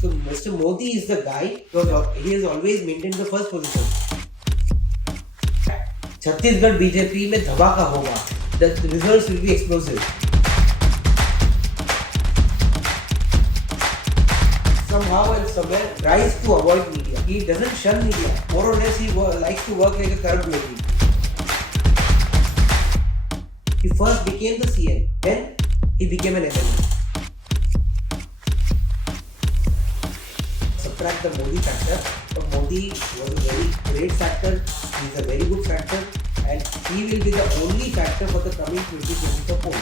So Mr. Modi is the guy because he has always maintained the first position. Chhattisgarh BJP में धमाका होगा. The results will be explosive. Somehow and somewhere tries to avoid media. He doesn't shun media. More or less, he likes to work like a curb lady. He first became the CM, then he became an MLA. Subtract the Modi factor, but Modi was a very great factor. He is a very good factor, and he will be the only factor for the coming 2024 polls.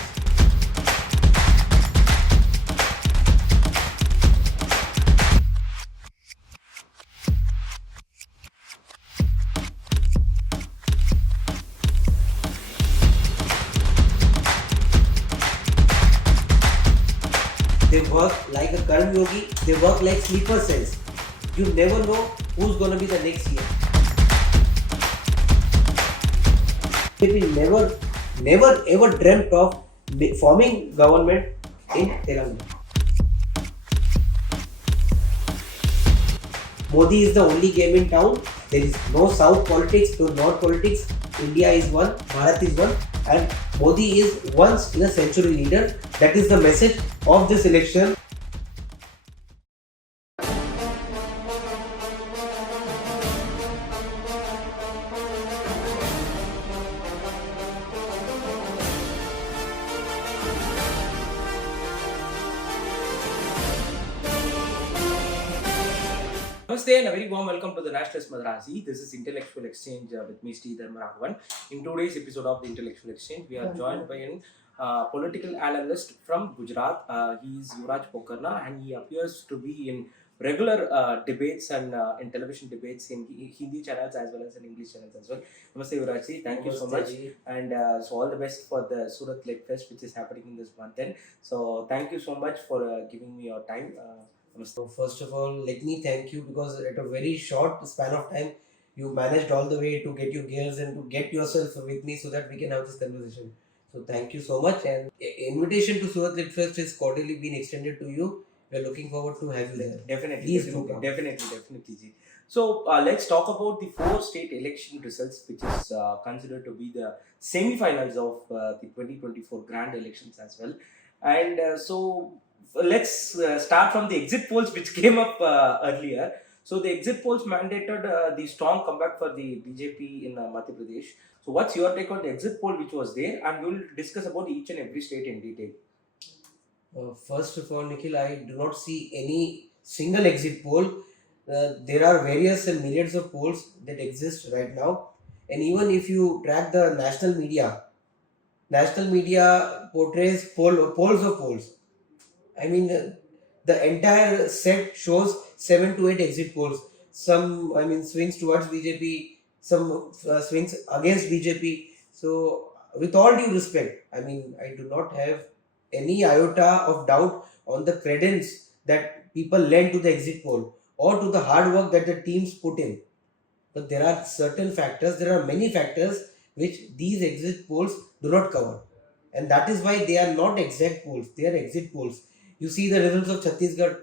They work like a Karm Yogi, they work like sleeper cells. You never know who's going to be the next year. BJP never ever dreamt of forming government in Telangana. Modi is the only game in town. There is no South politics, no North politics. India is one, Bharat is one, and Modi is once in a century leader. That is the message of this election. Namaste and a very warm welcome to the Nationalist Madrasi. This is Intellectual Exchange with me, Sridhar Maraghavan. In today's episode of the Intellectual Exchange, we are joined by a political analyst from Gujarat. He is Yuvraj Pokharna, and he appears to be in regular debates and in television debates in Hindi channels as well as in English channels as well. Namaste Yuvraj, thank you so much, and so all the best for the Surat Lake Fest, which is happening in this month end. So thank you so much for giving me your time. So first of all, let me thank you because at a very short span of time, you managed all the way to get your gears and to get yourself with me so that we can have this conversation. So thank you so much, and invitation to Surat Lit Fest is cordially been extended to you. We are looking forward to have you there. Definitely, Please definitely, Ji. So let's talk about the 4 state election results, which is considered to be the semi-finals of the 2024 grand elections as well. And so let's start from the exit polls which came up earlier. So the exit polls mandated the strong comeback for the BJP in Madhya Pradesh. So what's your take on the exit poll which was there, and we'll discuss about each and every state in detail. First of all, Nikhil, I do not see any single exit poll. There are various and myriads of polls that exist right now, and even if you track the national media portrays polls of polls. I mean, the entire set shows 7 to 8 exit polls. Some, swings towards BJP, some swings against BJP. So, with all due respect, I do not have any iota of doubt on the credence that people lend to the exit poll or to the hard work that the teams put in. But there are certain factors, there are many factors which these exit polls do not cover. And that is why they are not exact polls, they are exit polls. You see the results of Chhattisgarh.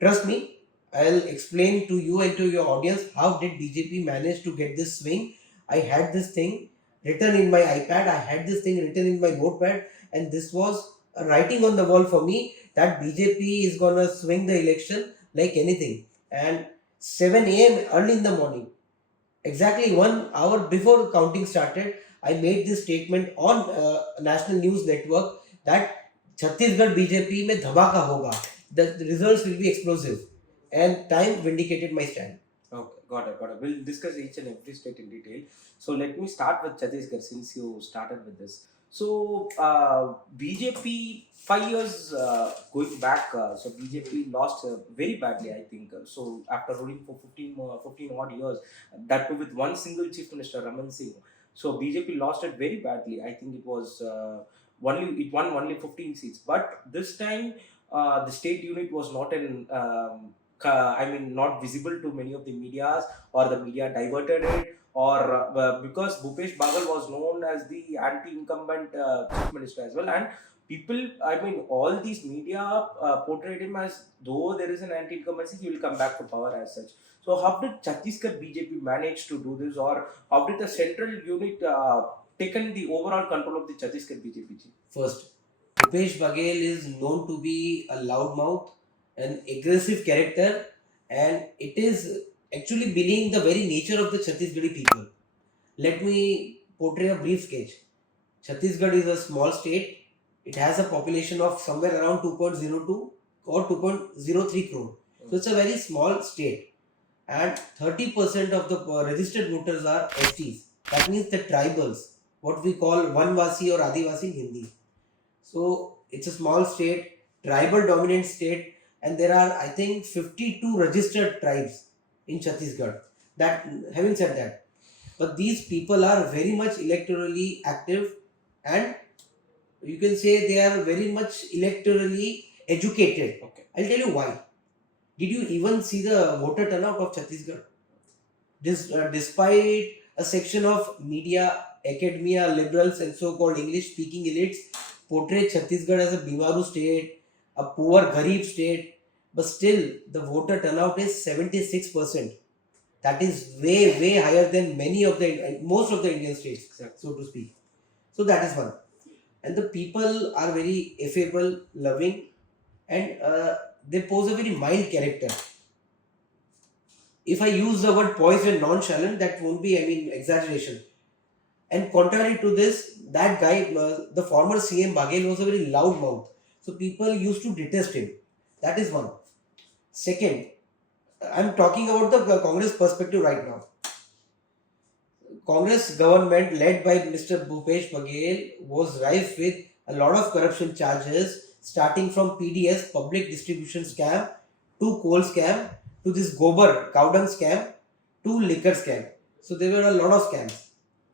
Trust me, I'll explain to you and to your audience how did BJP manage to get this swing. I had this thing written in my iPad, I had this thing written in my notepad, and this was a writing on the wall for me that BJP is gonna swing the election like anything. And 7 a.m. early in the morning, exactly 1 hour before counting started, I made this statement on national news network that Chhattisgarh BJP में धमाका होगा. The results will be explosive, and time vindicated my stand. Okay, got it. We'll discuss each and every state in detail. So let me start with Chhattisgarh since you started with this. So BJP 5 years going back, so BJP lost very badly, I think. So after ruling for 15 odd years, that too with one single chief minister, Raman Singh. So BJP lost it very badly. I think it was it won only 15 seats. But this time, the state unit was not not visible to many of the medias, or the media diverted it, or because Bhupesh Bagal was known as the anti-incumbent chief minister as well, and people, I mean, all these media portrayed him as though there is an anti-incumbency, he will come back to power as such. So how did Chhattisgarh BJP manage to do this, or how did the central unit taken the overall control of the Chhattisgarh BJP? First, Bhupesh Baghel is known to be a loudmouth, an aggressive character, and it is actually believing the very nature of the Chhattisgarhi people. Let me portray a brief sketch. Chhattisgarh is a small state. It has a population of somewhere around 2.02 or 2.03 crore. So it's a very small state. And 30% of the registered voters are STs. That means the tribals, what we call Vanvasi or Adivasi in Hindi. So it's a small state, tribal dominant state, and there are, I think, 52 registered tribes in Chhattisgarh. That, having said that, but these people are very much electorally active, and you can say they are very much electorally educated. Okay. I'll tell you why. Did you even see the voter turnout of Chhattisgarh? Despite a section of media, academia, liberals, and so-called English-speaking elites portray Chhattisgarh as a Bimaru state, a poor Gharib state, but still the voter turnout is 76%. That is way, way higher than many of the most of the Indian states, Exactly. so to speak. So that is one. And the people are very affable, loving, and they pose a very mild character. If I use the word poised and nonchalant, that won't be, I mean, exaggeration. And contrary to this, that guy, the former CM Baghel, was a very loud mouth. So people used to detest him. That is one. Second, I'm talking about the Congress perspective right now. Congress government led by Mr. Bhupesh Baghel was rife with a lot of corruption charges, starting from PDS, public distribution scam, to coal scam, to this Gobar, cow dung scam, to liquor scam. So there were a lot of scams.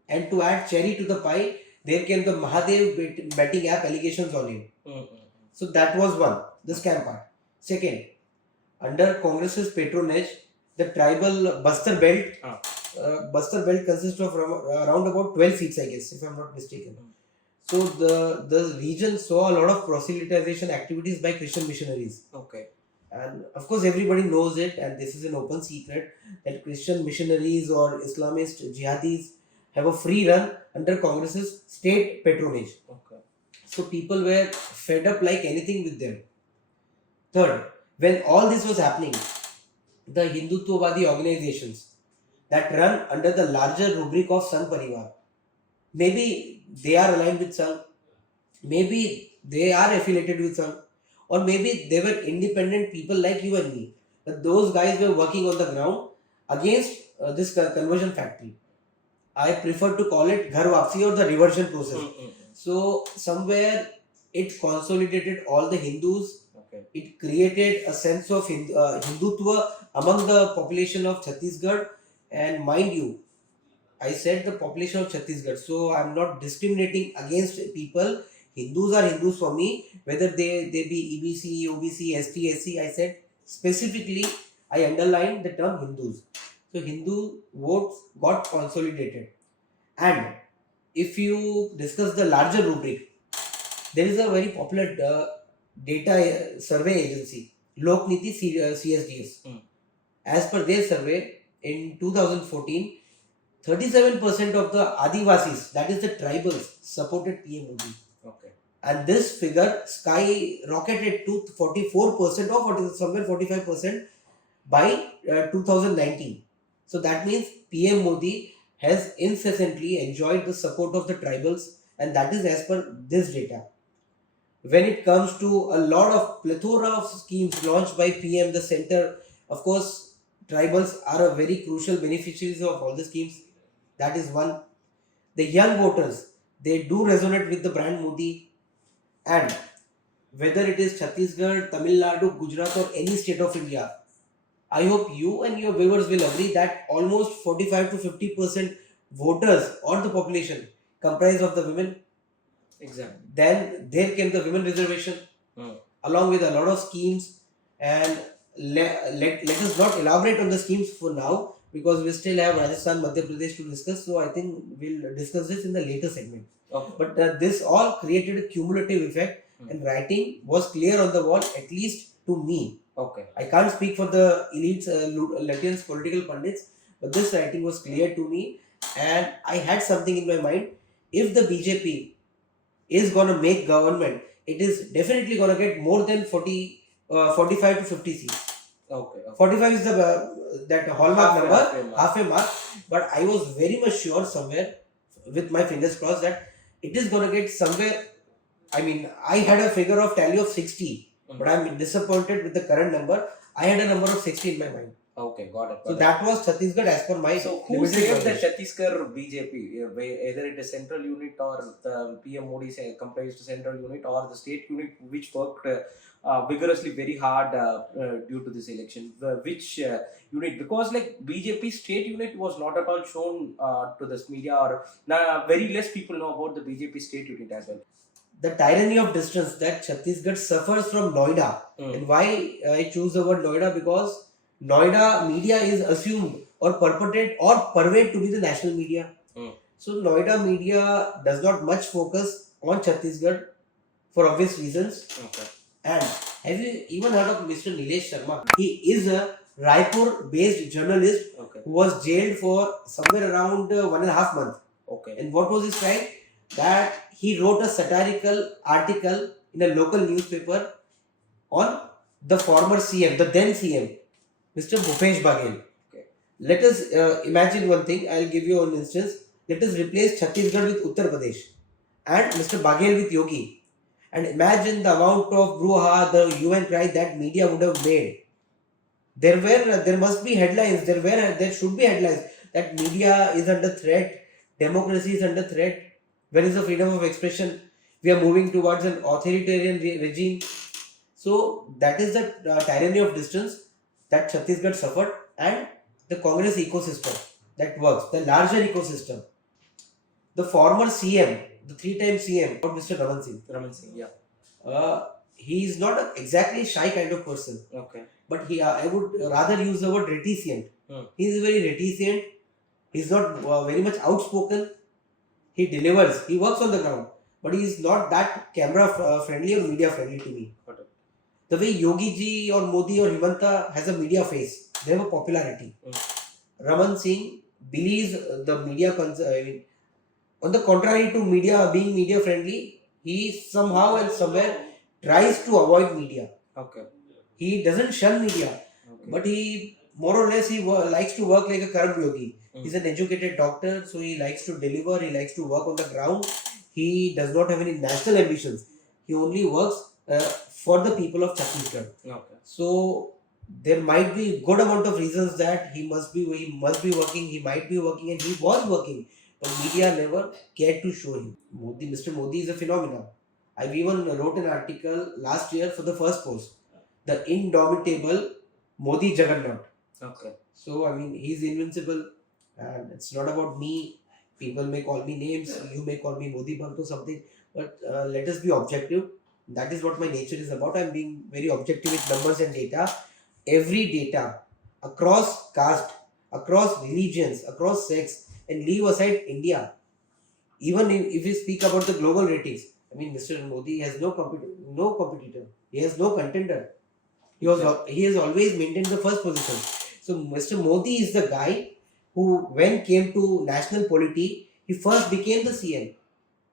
And to add cherry to the pie, there came the Mahadev betting app allegations on him. So that was one, the scam part. Second, under Congress's patronage, the tribal Bastar belt, Bastar belt consists of around about 12 seats, I guess, if I'm not mistaken. So the region saw a lot of proselytization activities by Christian missionaries. Okay. And of course, everybody knows it, and this is an open secret that Christian missionaries or Islamist jihadis have a free run under Congress's state patronage. Okay. So people were fed up like anything with them. Third, when all this was happening, the Hindutvavadi organizations that run under the larger rubric of Sangh Parivar, maybe they are aligned with Sangh, maybe they are affiliated with Sangh, or maybe they were independent people like you and me. But those guys were working on the ground against this conversion factory. I prefer to call it Ghar Wapsi or the reversion process. So somewhere it consolidated all the Hindus. Okay. It created a sense of Hindutva among the population of Chhattisgarh. And mind you, I said the population of Chhattisgarh, so I'm not discriminating against people. Hindus are Hindus for me, whether they be EBC, OBC, ST, SC. I said specifically, I underlined the term Hindus. So Hindu votes got consolidated. And if you discuss the larger rubric, there is a very popular data survey agency, Lokniti CSDS. As per their survey, in 2014, 37% of the Adivasis, that is the tribals, supported PM Modi. Okay. And this figure skyrocketed to 44% or somewhere 45% by 2019. So that means PM Modi has incessantly enjoyed the support of the tribals, and that is as per this data. When it comes to a lot of plethora of schemes launched by PM, the center, of course, tribals are a very crucial beneficiaries of all the schemes. That is one. The young voters, they do resonate with the brand Modi, and whether it is Chhattisgarh, Tamil Nadu, Gujarat, or any state of India, I hope you and your viewers will agree that almost 45 to 50% voters or the population comprise of the women. Exactly. Then there came the women reservation along with a lot of schemes, and let us not elaborate on the schemes for now because we still have Rajasthan, Madhya Pradesh to discuss. So I think we'll discuss this in the later segment. Okay. But this all created a cumulative effect and writing was clear on the wall, at least to me. Okay. I can't speak for the elites, Latvians political pundits, but this writing was clear to me, and I had something in my mind. If the BJP is going to make government, it is definitely going to get more than 45 to 50 seats. Okay. 45 is the that hallmark number, Half half a mark. But I was very much sure somewhere, with my fingers crossed, that it is going to get somewhere. I mean, I had a figure of tally of 60, but I'm disappointed with the current number. I had a number of 60 in my mind. Okay, got it. So that was Chhattisgarh as per my. So who saved the Chhattisgarh BJP? Either it is central unit or the PM Modi comprised central unit or the state unit which worked vigorously very hard due to this election. Which unit? Because like BJP state unit was not at all shown to this media, or very less people know about the BJP state unit as well. The tyranny of distance that Chhattisgarh suffers from Noida. And why I choose the word Noida? Because Noida media is assumed or purported or pervade to be the national media. So Noida media does not much focus on Chhattisgarh for obvious reasons. Okay. And have you even heard of Mr. Nilesh Sharma? He is a Raipur-based journalist who was jailed for somewhere around 1.5 months. Okay. And what was his crime? That he wrote a satirical article in a local newspaper on the former CM, the then CM, Mr. Bhupesh Baghel. Okay. Let us imagine one thing. I'll give you an instance. Let us replace Chhattisgarh with Uttar Pradesh and Mr. Baghel with Yogi. And imagine the amount of brouhaha, the hue and cry that media would have made. There must be headlines. There should be headlines that media is under threat, democracy is under threat. Where is the freedom of expression? We are moving towards an authoritarian regime. So that is the tyranny of distance that Chhattisgarh suffered, and the Congress ecosystem that works, the larger ecosystem. The former CM, the 3-time CM, Mr. Raman Singh. Raman Singh, yeah. He is not exactly shy kind of person. Okay. But I would rather use the word reticent. He is very reticent. He is not very much outspoken. He delivers. He works on the ground. But he is not that camera friendly or media friendly to me. The way Yogi ji or Modi or Himanta has a media face, they have a popularity. Raman Singh believes the media. On the contrary to media being media friendly, he somehow and somewhere tries to avoid media. Okay. He doesn't shun media, but he more or less likes to work like a Karam Yogi. He's an educated doctor, so he likes to deliver. He likes to work on the ground. He does not have any national ambitions. He only works for the people of Chhattisgarh. Okay. So there might be good amount of reasons that he must be working. He might be working, and he was working, but media never cared to show him. Mr. Modi is a phenomenon. I've even wrote an article last year for the first post, the indomitable Modi Juggernaut. Okay. So I mean, he's invincible, and it's not about me. People may call me names. You may call me Modi Bhakt or something, but let us be objective. That is what my nature is about. I'm being very objective with numbers and data. Every data across caste, across religions, across sex, and leave aside India. Even if we speak about the global ratings, I mean, Mr. Modi has no competitor. He has no contender. He has always maintained the first position. So Mr. Modi is the guy who, when came to national polity, he first became the CM.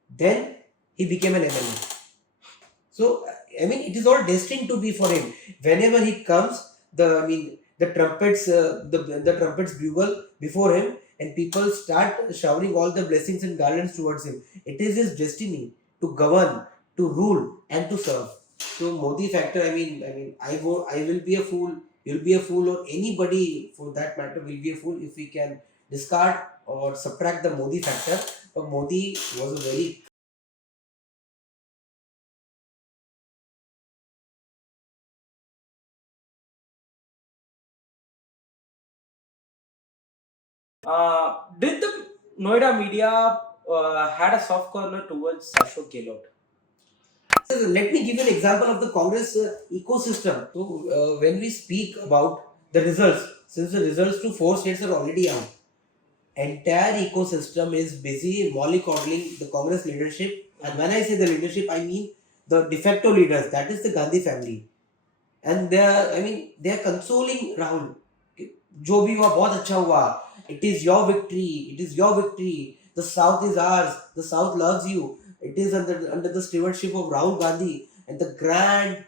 Then he became an MLA. So I mean, it is all destined to be for him. Whenever he comes, the trumpets bugle before him, and people start showering all the blessings and garlands towards him. It is his destiny to govern, to rule, and to serve. So Modi factor. I will be a fool. You'll be a fool, or anybody for that matter will be a fool if we can discard or subtract the Modi factor. But Modi was a very did the Noida media had a soft corner towards Ashok Gehlot? Let me give you an example of the Congress ecosystem. So, when we speak about the results, since the results to 4 states are already out, entire ecosystem is busy mollycoddling the Congress leadership. And when I say the leadership, I mean the de facto leaders, that is the Gandhi family. And they are consoling Rahul. जो भी हुआ बहुत अच्छा हुआ. It is your victory. It is your victory. The South is ours. The South loves you. It is under the stewardship of Rahul Gandhi and the grand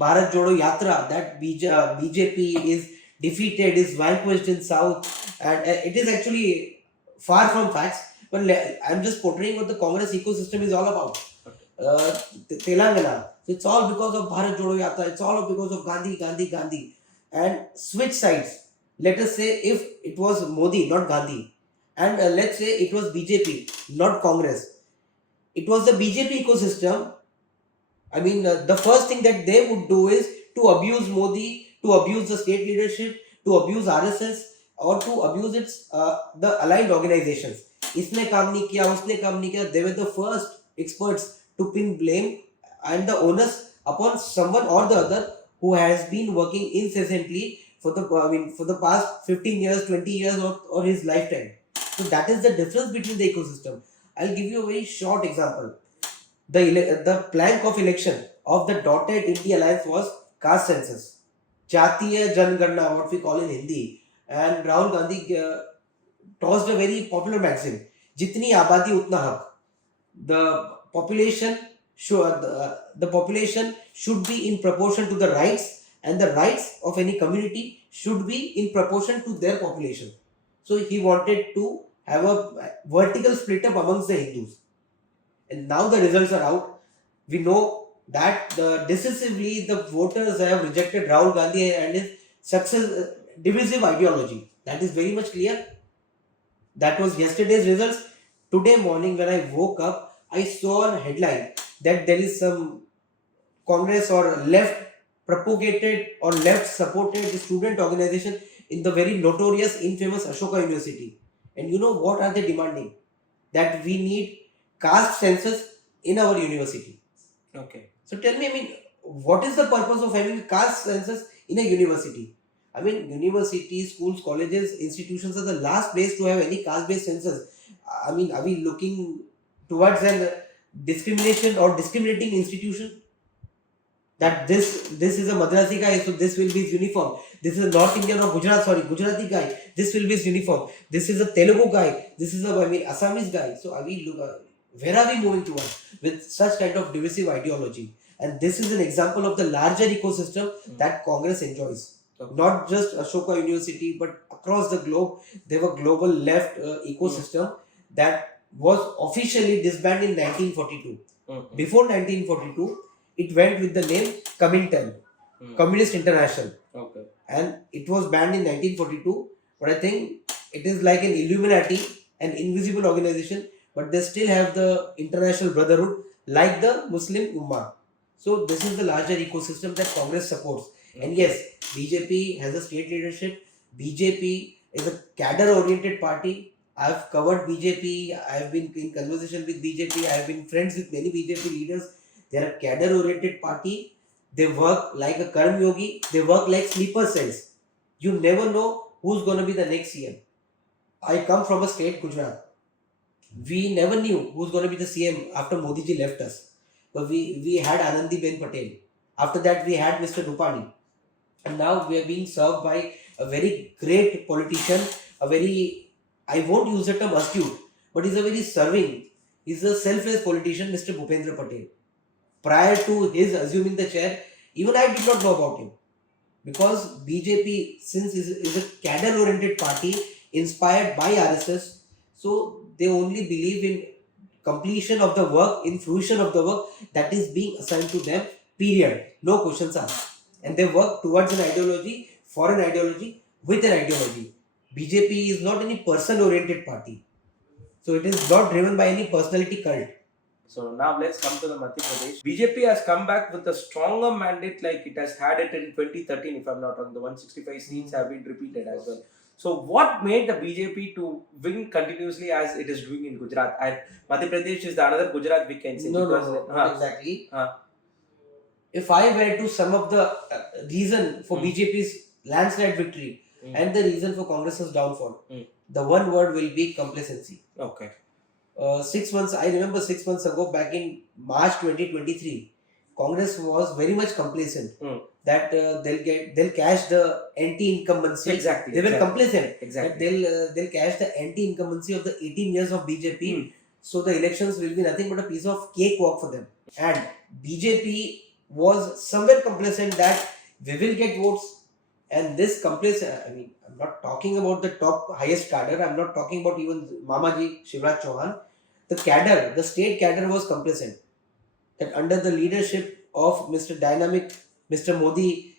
Bharat Jodo Yatra that BJP is defeated, is vanquished in South, and it is actually far from facts. But I'm just portraying what the Congress ecosystem is all about. Uh, Telangana. So it's all because of Bharat Jodo Yatra. It's all because of Gandhi, Gandhi, Gandhi. And switch sides. Let us say if it was Modi, not Gandhi, and let's say it was BJP, not Congress. It was the BJP ecosystem. The first thing that they would do is to abuse Modi, to abuse the state leadership, to abuse RSS, or to abuse its the aligned organizations. इसने काम नहीं किया, उसने काम नहीं किया. They were the first experts to pin blame and the onus upon someone or the other who has been working incessantly for the past 15 years, 20 years, or his lifetime. So that is the difference between the ecosystem. I'll give you a very short example. The plank of election of the dotted India alliance was caste census, Jatiya Janganna, what we call in Hindi, and Rahul Gandhi tossed a very popular maxim: "Jitni abadi utna hak." The population the population should be in proportion to the rights, and the rights of any community should be in proportion to their population. So he wanted to have a vertical split up amongst the Hindus. And now the results are out. We know that decisively the voters have rejected Rahul Gandhi and his divisive ideology. That is very much clear. That was yesterday's results. Today morning when I woke up, I saw a headline that there is some Congress or left propagated or left supported student organization in the very notorious, infamous Ashoka University. And you know what are they demanding? That we need caste census in our university. Okay. So tell me, what is the purpose of having a caste census in a university? Universities, schools, colleges, institutions are the last place to have any caste-based census. Are we looking towards an discrimination or discriminating institution? That this is a Madrasi guy, so this will be his uniform. This is a North Indian or Gujarati guy, this will be his uniform. This is a Telugu guy, this is a Assamese guy. So where are we moving towards with such kind of divisive ideology? And this is an example of the larger ecosystem that Congress enjoys. Okay. Not just Ashoka University, but across the globe, they have a global left ecosystem that was officially disbanded in 1942. Before 1942, it went with the name Comintern, Communist International. Okay. And it was banned in 1942. But I think it is like an Illuminati, an invisible organization, but they still have the international brotherhood like the Muslim Ummah. So this is the larger ecosystem that Congress supports. And yes, BJP has a state leadership. BJP is a cadre-oriented party. I've covered BJP. I've been in conversation with BJP. I've been friends with many BJP leaders. They're a cadre-oriented party. They work like a Karm Yogi. They work like sleeper cells. You never know who's going to be the next CM. I come from a state, Gujarat. We never knew who's going to be the CM after Modi ji left us. But we had Anandiben Patel. After that, we had Mr. Rupani. And now we are being served by a very great politician, I won't use the term astute, but he's a very serving, he's a selfless politician, Mr. Bhupendra Patel. Prior to his assuming the chair, even I did not know about him. Because BJP, since is a cadre-oriented party inspired by RSS, so they only believe in completion of the work, in fruition of the work that is being assigned to them, period. No questions asked. And they work towards an ideology, for an ideology, with an ideology. BJP is not any person-oriented party. So it is not driven by any personality cult. So now let's come to the Madhya Pradesh. BJP has come back with a stronger mandate like it has had it in 2013, if I'm not wrong. The 165 seats have been repeated as well. So what made the BJP to win continuously as it is doing in Gujarat? And Madhya Pradesh is the another Gujarat we can say. No, not exactly. If I were to sum up the reason for BJP's landslide victory and the reason for Congress's downfall, the one word will be complacency. Okay. 6 months, I remember 6 months ago, back in March 2023, Congress was very much complacent Hmm. that they'll cash the anti-incumbency. Exactly. They were complacent that Exactly. they'll cash the anti-incumbency of the 18 years of BJP. Hmm. So the elections will be nothing but a piece of cakewalk for them. And BJP was somewhere complacent that we will get votes. And this complacent, I mean, I'm not talking about the top highest cadre. I'm not talking about even Mamaji Shivraj Chauhan. The cadre, the state cadre was complacent. That under the leadership of Mr. Dynamic, Mr. Modi,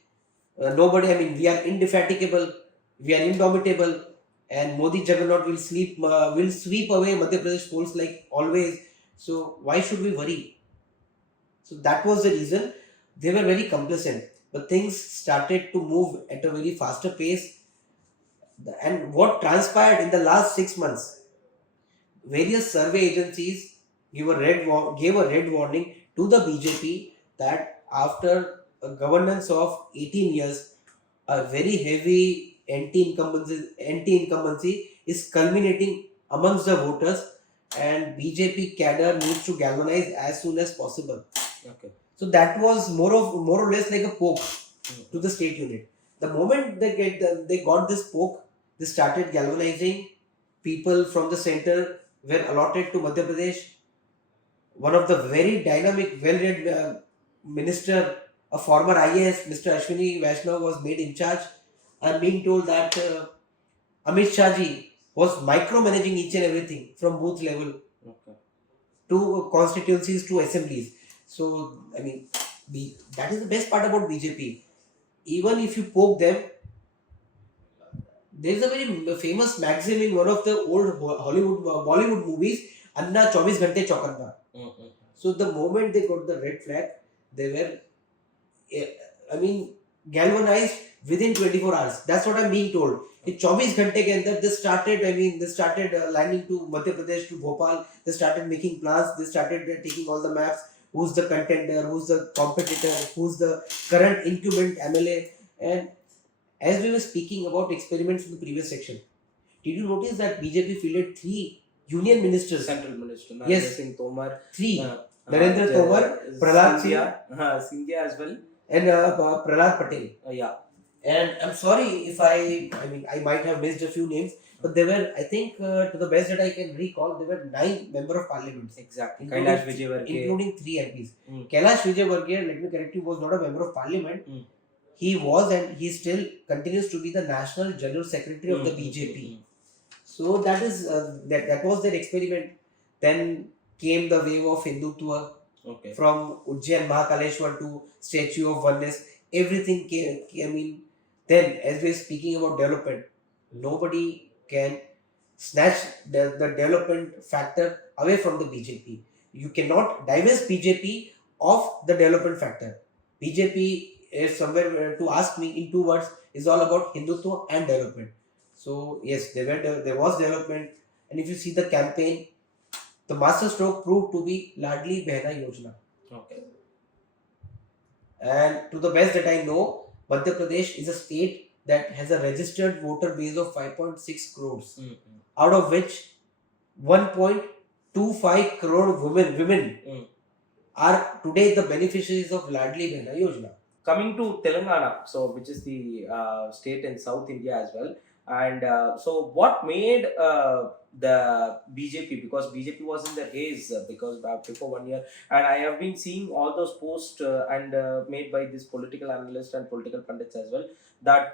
nobody, I mean, we are indefatigable, we are indomitable, and Modi Juggernaut will sweep away Madhya Pradesh polls like always. So why should we worry? So that was the reason they were very complacent. But things started to move at a very faster pace. And what transpired in the last 6 months, various survey agencies gave a red warning to the BJP that after a governance of 18 years, a very heavy anti-incumbency is culminating amongst the voters, and BJP cadre needs to galvanize as soon as possible. Okay. So that was more or less like a poke to the state unit. The moment they got this poke, they started galvanizing. People from the center were allotted to Madhya Pradesh. One of the very dynamic, well-read minister, a former IAS, Mr. Ashwini Vaishnav, was made in charge. I'm being told that Amit Shah ji was micromanaging each and everything from booth level Okay. to constituencies to assemblies. So, I mean, that is the best part about BJP. Even if you poke them, there is a very famous maxim in one of the old Bollywood movies, Anna 24 Ghante Chaukanna. Mm-hmm. So the moment they got the red flag, they were, eh, I mean, galvanized within 24 hours. That's what I'm being told. In 24 घंटे के अंदर they started landing to Madhya Pradesh, to Bhopal. They started making plans. They started taking all the maps. Who's the contender? Who's the competitor? Who's the current incumbent MLA? And as we were speaking about experiments in the previous section, did you notice that BJP fielded three union ministers? Central Minister Narendra Yes, Singh Tomar, three. Narendra Tomar, Prahlad Singh, Scindia as well. and Prahlad Patel. Yeah. And I'm sorry if I mean, I might have missed a few names, but there were, I think, to the best that I can recall, there were 9 member of parliament. Exactly. Including, Kailash Vijayvargiya. including 3 MPs. Mm. Kailash Vijayvargiya, let me correct you, was not a member of parliament. Mm. He was, and he still continues to be the national general secretary of the BJP. So that is that was their experiment. Then came the wave of Hindutva. Okay. From Ujjain Mahakaleshwar to Statue of Oneness, everything came in. Then, as we are speaking about development, nobody can snatch the development factor away from the BJP. You cannot divest BJP of the development factor. BJP is somewhere, to ask me in 2 words, is all about Hindutva and development. So yes, there was development, and if you see the campaign, the master stroke proved to be Ladli Behna Yojana. Okay. And to the best that I know, Madhya Pradesh is a state that has a registered voter base of 5.6 crores, out of which 1.25 crore women are today the beneficiaries of Ladli Behna Yojana. Coming to Telangana, so which is the state in South India as well, and so what made the BJP, because BJP was in the haze because before 1 year, and I have been seeing all those posts and made by this political analyst and political pundits as well, that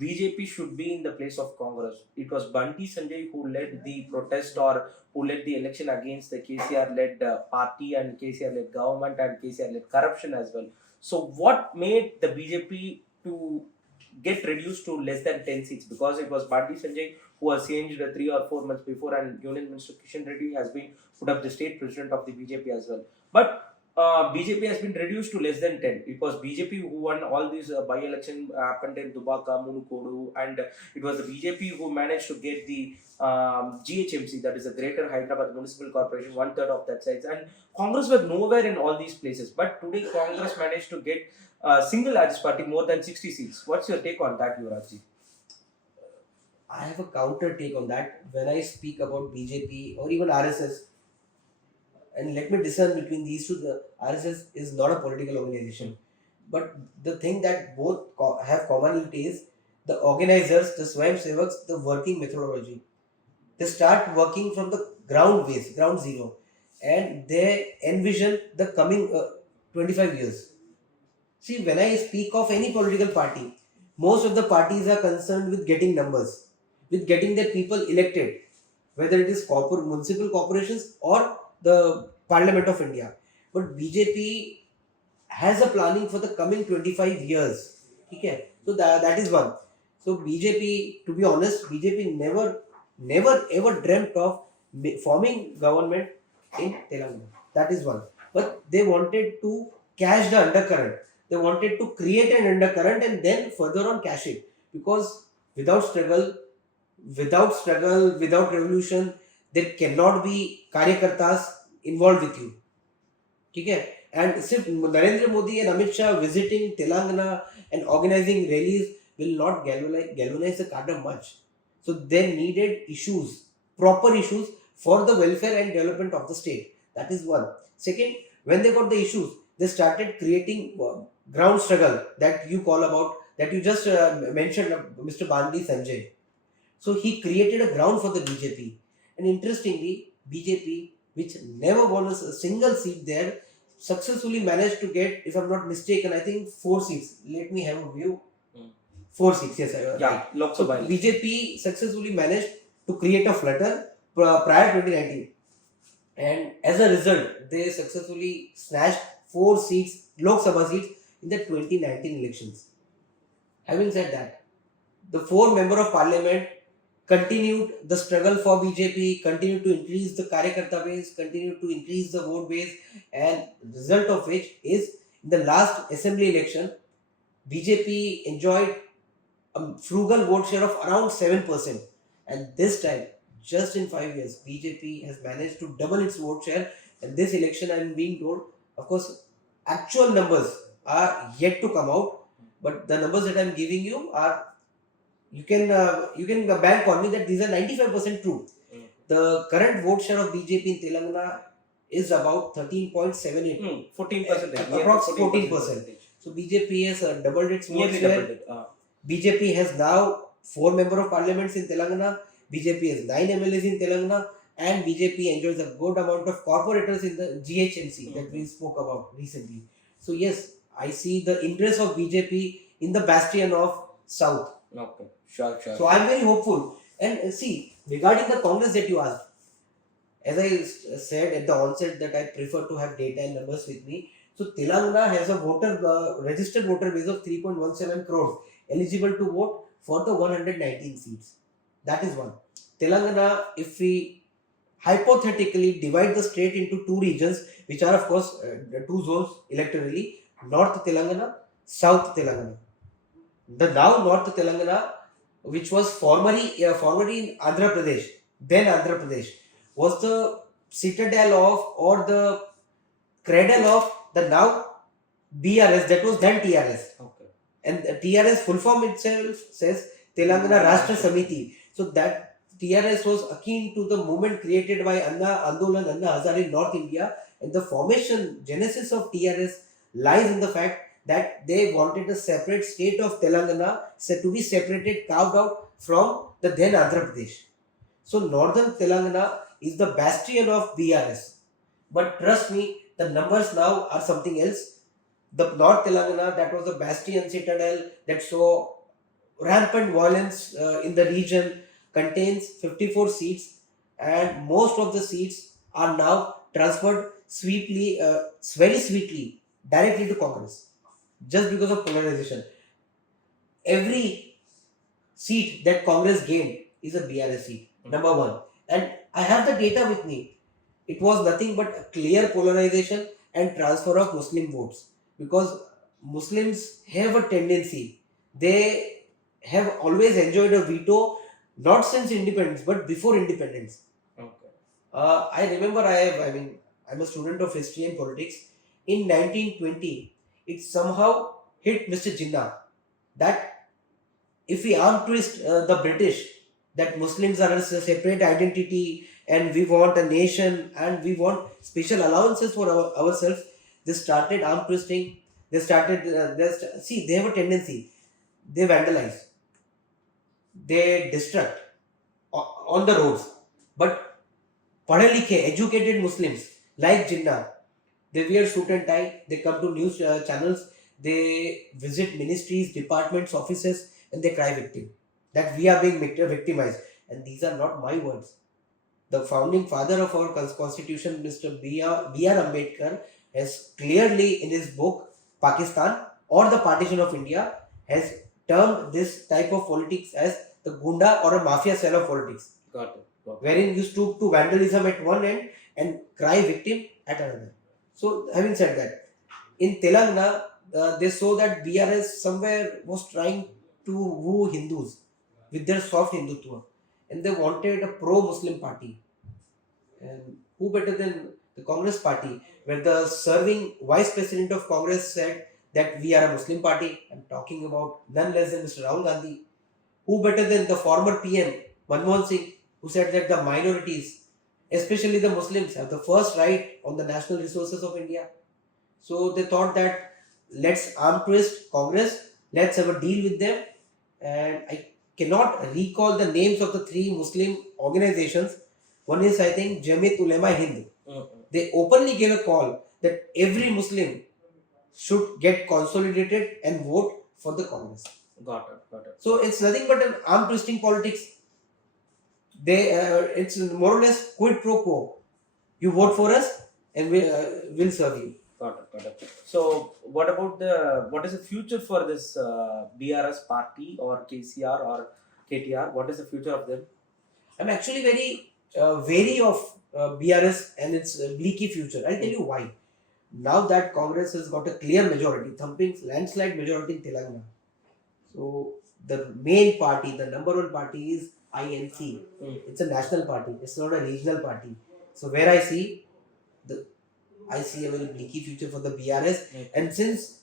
BJP should be in the place of Congress. It was Banti Sanjay who led the protest, or who led the election against the KCR led party and KCR led government and KCR led corruption as well. So what made the BJP to get reduced to less than 10 seats? Because it was Bharti Sanjay who was changed 3 or 4 months before, and Union Minister Kishan Reddy has been put up the state president of the BJP as well. But BJP has been reduced to less than 10. It was BJP who won all these by-election happened in Dubaka, Munukodu, and it was the BJP who managed to get the GHMC, that is the Greater Hyderabad Municipal Corporation, 1/3 of that size. And Congress were nowhere in all these places. But today Congress managed to get single largest party more than 60 seats. What's your take on that, Yuvraj? I have a counter take on that. When I speak about BJP or even RSS, and let me discern between these two, the RSS is not a political organization. But the thing that both have commonality is the organizers, the Swayam Sevaks, the working methodology. They start working from the ground base, ground zero, and they envision the coming 25 years. See, when I speak of any political party, most of the parties are concerned with getting numbers, with getting their people elected, whether it is municipal corporations or the Parliament of India. But BJP has a planning for the coming 25 years. Okay? So that is one. So BJP, to be honest, BJP never ever dreamt of forming government in Telangana. That is one. But they wanted to cash the undercurrent. They wanted to create an undercurrent and then further on cash it. Because without struggle, without revolution, there cannot be karyakartas involved with you. ठीक है and सिर्फ Narendra Modi and Amit Shah visiting Telangana and organizing rallies will not galvanize the cadre much. So they needed issues, proper issues for the welfare and development of the state. That is one. Second, when they got the issues, they started creating ground struggle that you call about, that you just mentioned, Mr. Bandi Sanjay. So he created a ground for the BJP. And interestingly, BJP, which never won a single seat there, successfully managed to get, if I'm not mistaken, I think 4 seats. Let me have a view. 4 seats, yes. Yeah, Lok So Sabha. BJP successfully managed to create a flutter prior 2019. And as a result, they successfully snatched 4 seats, Lok Sabha seats, in the 2019 elections. Having said that, the 4 member of parliament continued the struggle for BJP, continued to increase the Karyakarta base, continued to increase the vote base, and the result of which is in the last assembly election, BJP enjoyed a frugal vote share of around 7%. And this time, just in 5 years, BJP has managed to double its vote share. And this election, I am being told, of course, actual numbers are yet to come out, but the numbers that I am giving you are, you can bank on me that these are 95% true. The current vote share of BJP in Telangana is about 13.78. 14%. Approximately 14%. So BJP has doubled its vote Nearly share. doubled it. BJP has now 4 member of parliaments in Telangana. BJP has 9 MLAs in Telangana, and BJP enjoys a good amount of corporators in the GHMC that we spoke about recently. So yes, I see the interest of BJP in the bastion of South. Okay, sure. So I am very hopeful. And see, regarding the Congress that you asked, as I said at the onset that I prefer to have data and numbers with me. So Telangana has a registered voter base of 3.17 crores eligible to vote for the 119 seats. That is one. Telangana, if we hypothetically divide the state into 2 regions, which are of course the 2 zones electorally, North Telangana, South Telangana. The now North Telangana, which was formerly in Andhra Pradesh, then Andhra Pradesh, was the citadel of, or the cradle of, the now BRS, that was then TRS. Okay. And TRS full form itself says Telangana Rashtra Samiti. So that TRS was akin to the movement created by Anna Andolan, Anna Hazare in North India, and the formation genesis of TRS lies in the fact that they wanted a separate state of Telangana to be separated, carved out from the then Andhra Pradesh. So northern Telangana is the bastion of BRS. But trust me, the numbers now are something else. The North Telangana, that was the bastion citadel that saw rampant violence in the region, contains 54 seats, and most of the seats are now transferred very sweetly, directly to Congress, just because of polarization. Every seat that Congress gained is a BRS seat, number one. And I have the data with me. It was nothing but a clear polarization and transfer of Muslim votes, because Muslims have a tendency, they have always enjoyed a veto, not since independence but before independence. Okay. I remember I'm a student of history and politics. In 1920, it somehow hit Mr. Jinnah that if we arm twist the British, that Muslims are a separate identity and we want a nation and we want special allowances for ourselves. They started arm twisting. They started, see, they have a tendency. They vandalize, they destruct on the roads. But padhe likhe, educated Muslims like Jinnah, they wear suit and tie, they come to news channels, they visit ministries, departments, offices, and they cry victim. That we are being victimized. And these are not my words. The founding father of our constitution, Mr. B.R. Ambedkar, has clearly in his book, Pakistan or the Partition of India, has termed this type of politics as the gunda or a mafia style of politics, Got it. Got it. wherein you stoop to vandalism at one end and cry victim at another. So, having said that, in Telangana, they saw that BRS somewhere was trying to woo Hindus with their soft Hindutva, and they wanted a pro-Muslim party. And who better than the Congress party, where the serving vice president of Congress said that we are a Muslim party? I'm talking about none less than Mr. Rahul Gandhi. Who better than the former PM Manmohan Singh, who said that the minorities, especially the Muslims, have the first right on the national resources of India. So they thought that let's arm twist Congress, let's have a deal with them. And I cannot recall the names of the three Muslim organizations. One is, I think, Jamiat Ulema Hind. They openly gave a call that every Muslim should get consolidated and vote for the Congress. Got it. Got it. So it's nothing but an arm twisting politics. It's more or less quid pro quo. You vote for us, and we'll serve you. Got it. Got it. So, what about what is the future for this BRS party or KCR or KTR? What is the future of them? I'm actually very wary of BRS and its bleaky future. I'll tell you why. Now that Congress has got a clear majority, thumping landslide majority in Telangana. So the main party, the number one party is INC. It's a national party. It's not a regional party. So where I see a very bleaky future for the BRS. And since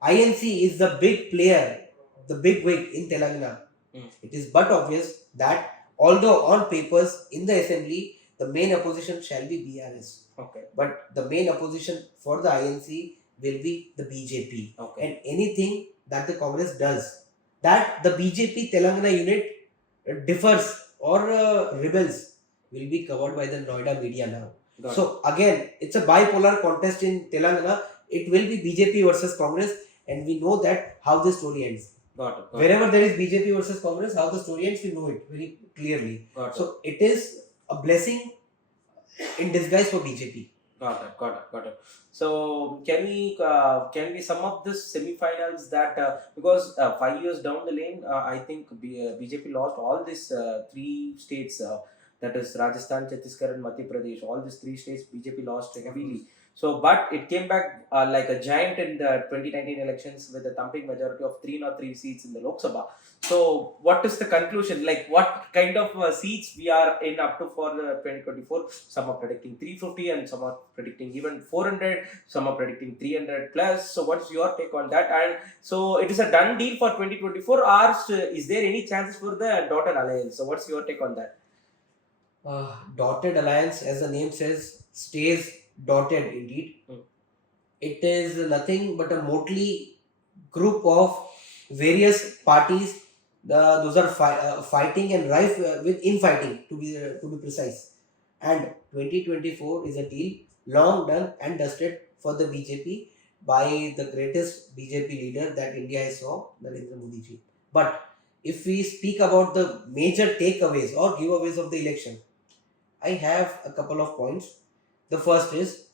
INC is the big player, the big wig in Telangana, it is but obvious that although on papers in the assembly, the main opposition shall be BRS. Okay. But the main opposition for the INC will be the BJP. Okay. And anything that the Congress does, that the BJP Telangana unit differs or rebels, will be covered by the Noida media now. So again, it's a bipolar contest in Telangana. It will be BJP versus Congress, and we know that how the story ends. Wherever there is BJP versus Congress, how the story ends, we know it very clearly. So it is a blessing in disguise for BJP. Got it. So can we sum up this semi-finals that because 5 years down the lane, I think BJP lost all these three states. That is Rajasthan, Chhattisgarh, and Madhya Pradesh. All these three states BJP lost heavily. So, but it came back like a giant in the 2019 elections with a thumping majority of 303 seats in the Lok Sabha. So, what is the conclusion? Like, what kind of seats we are in up to for the 2024? Some are predicting 350 and some are predicting even 400. Some are predicting 300 plus. So, what's your take on that? And so, it is a done deal for 2024 or is there any chances for the dotted alliance? So, what's your take on that? Dotted alliance, as the name says, stays dotted indeed. It is nothing but a motley group of various parties. Those are fighting and rife with infighting, to be precise. And 2024 is a deal long done and dusted for the BJP by the greatest BJP leader that India saw, Narendra Modi ji. But if we speak about the major takeaways or giveaways of the election, I have a couple of points. The first is,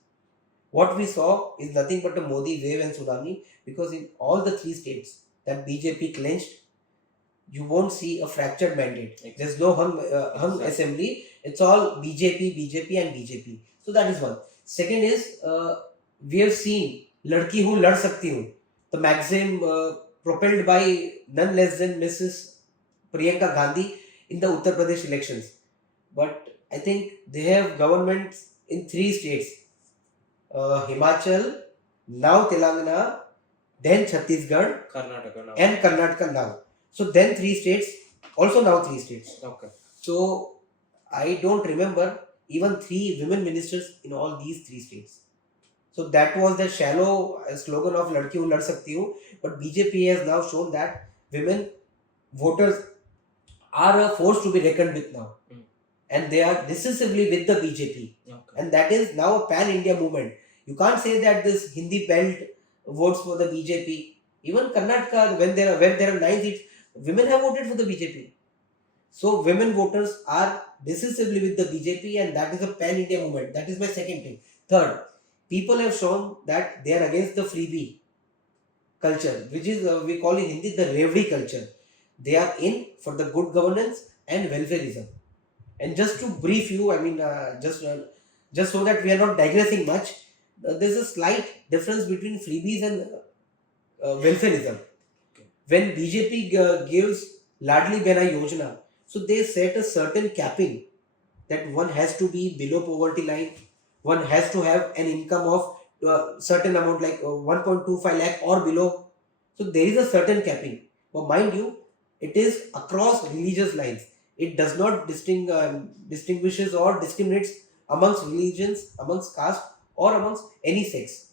what we saw is nothing but a Modi wave and tsunami, because in all the three states that BJP clenched, you won't see a fractured mandate. There's no hung assembly. It's all BJP and BJP. So that is one. Second is, we have seen Ladki Hu Lad Sakti Hu, the maxim propelled by none less than Mrs. Priyanka Gandhi in the Uttar Pradesh elections. But I think they have governments in three states. Himachal, now Telangana, then Chhattisgarh, and Karnataka now. So then three states, also now three states. Okay. So I don't remember even 3 women ministers in all these 3 states. So that was the shallow slogan of "Ladki hu lad sakti hu," but BJP has now shown that women voters are a force to be reckoned with now, and they are decisively with the BJP. Okay. And that is now a pan India movement. You can't say that this Hindi belt votes for the BJP. Even Karnataka, when there are 9 seats, women have voted for the BJP. So women voters are decisively with the BJP, and that is a pan India movement. That is my second thing. Third, people have shown that they are against the freebie culture, which is we call in Hindi the reverie culture. They are in for the good governance and welfareism. And just to brief you, just so that we are not digressing much, there's a slight difference between freebies and welfareism. When BJP gives Ladli Behna Yojana, so they set a certain capping that one has to be below poverty line, one has to have an income of certain amount like 1.25 lakh or below. So there is a certain capping. But mind you, it is across religious lines. It does not distinguishes or discriminates amongst religions, amongst caste, or amongst any sex.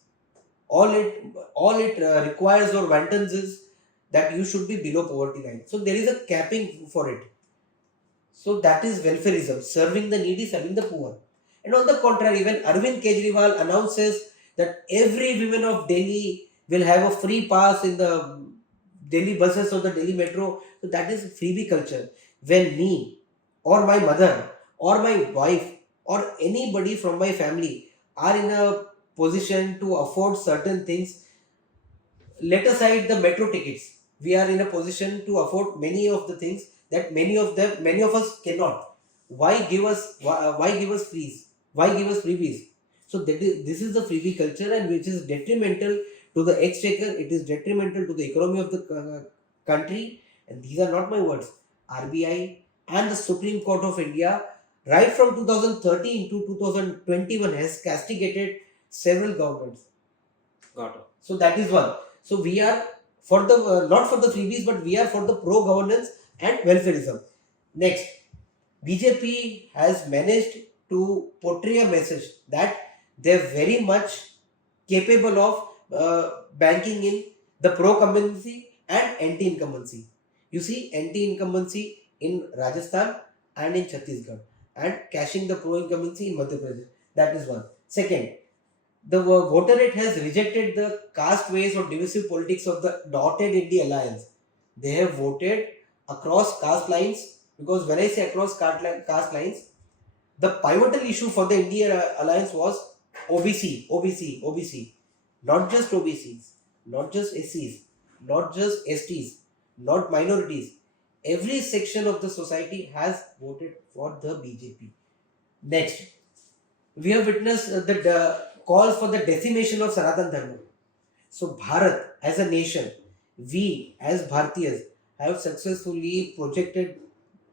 All it requires or wantons is that you should be below poverty line. So there is a capping for it. So that is welfareism, serving the needy, serving the poor. And on the contrary, when Arvind Kejriwal announces that every woman of Delhi will have a free pass in the Delhi buses or the Delhi metro, so that is freebie culture. When me or my mother or my wife or anybody from my family are in a position to afford certain things, let aside the metro tickets, we are in a position to afford many of the things that many of us cannot. Why give us frees? Why give us freebies? So this is the freebie culture, and which is detrimental to the exchequer. It is detrimental to the economy of the country. And these are not my words. RBI and the Supreme Court of India, right from 2013 to 2021, has castigated several governments. Got it. So that is one. So we are for the not for the freebies, but we are for the pro governance and welfareism. Next, BJP has managed to portray a message that they're very much capable of banking in the pro-incumbency and anti-incumbency. You see anti-incumbency in Rajasthan and in Chhattisgarh, and cashing the pro-incumbency in Madhya Pradesh. That is one. Second, the voter rate has rejected the caste ways or divisive politics of the dotted India alliance. They have voted across caste lines, because when I say across caste lines, the pivotal issue for the India alliance was OBC, not just OBCs, not just SCs, not just STs, not minorities. Every section of the society has voted for the BJP. Next, we have witnessed the calls for the decimation of Sanatan Dharma. So Bharat as a nation, we as Bhartiyas have successfully projected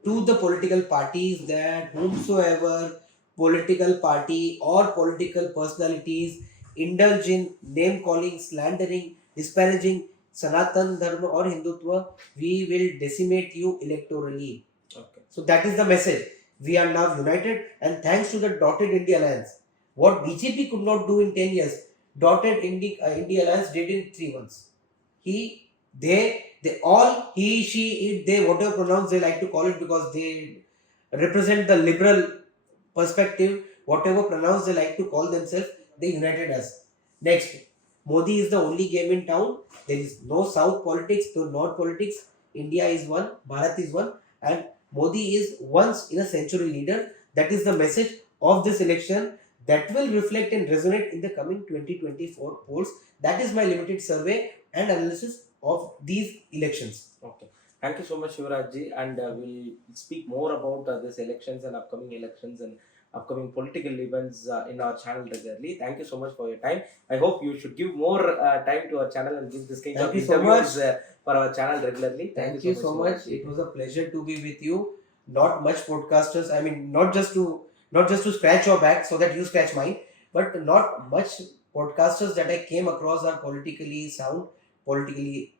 to the political parties that whomsoever political party or political personalities indulge in name calling, slandering, disparaging Sanatan Dharma or Hindutva, we will decimate you electorally. Okay. So that is the message. We are now united, and thanks to the dotted India alliance, what BJP could not do in 10 years, dotted India alliance did in 3 months. They all, he, she, it, they, whatever pronouns they like to call it, because they represent the liberal perspective, whatever pronouns they like to call themselves, they united us. Next, Modi is the only game in town. There is no South politics, no North politics. India is one, Bharat is one, and Modi is once in a century leader. That is the message of this election that will reflect and resonate in the coming 2024 polls. That is my limited survey and analysis of these elections. Okay. Thank you so much, Yuvraj, and we'll speak more about these elections and upcoming elections and upcoming political events in our channel regularly. Thank you so much for your time. I hope you should give more time to our channel and give this kind of interviews for our channel regularly. Thank you so much. It was a pleasure to be with you. Not much podcasters. I mean, not just to scratch your back so that you scratch mine, but not much podcasters that I came across are politically sound, politically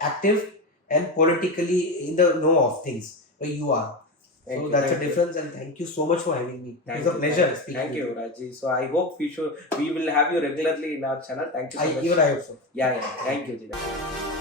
active, and politically in the know of things. But you are. Thank So you, that's a thank you. difference, and thank you so much for having me. Thank It was a you, pleasure thank speaking you, with you. Raji. So I hope we will have you regularly in our channel. Thank you so much. Even I hope so. Yeah, yeah. Thank you, Ji.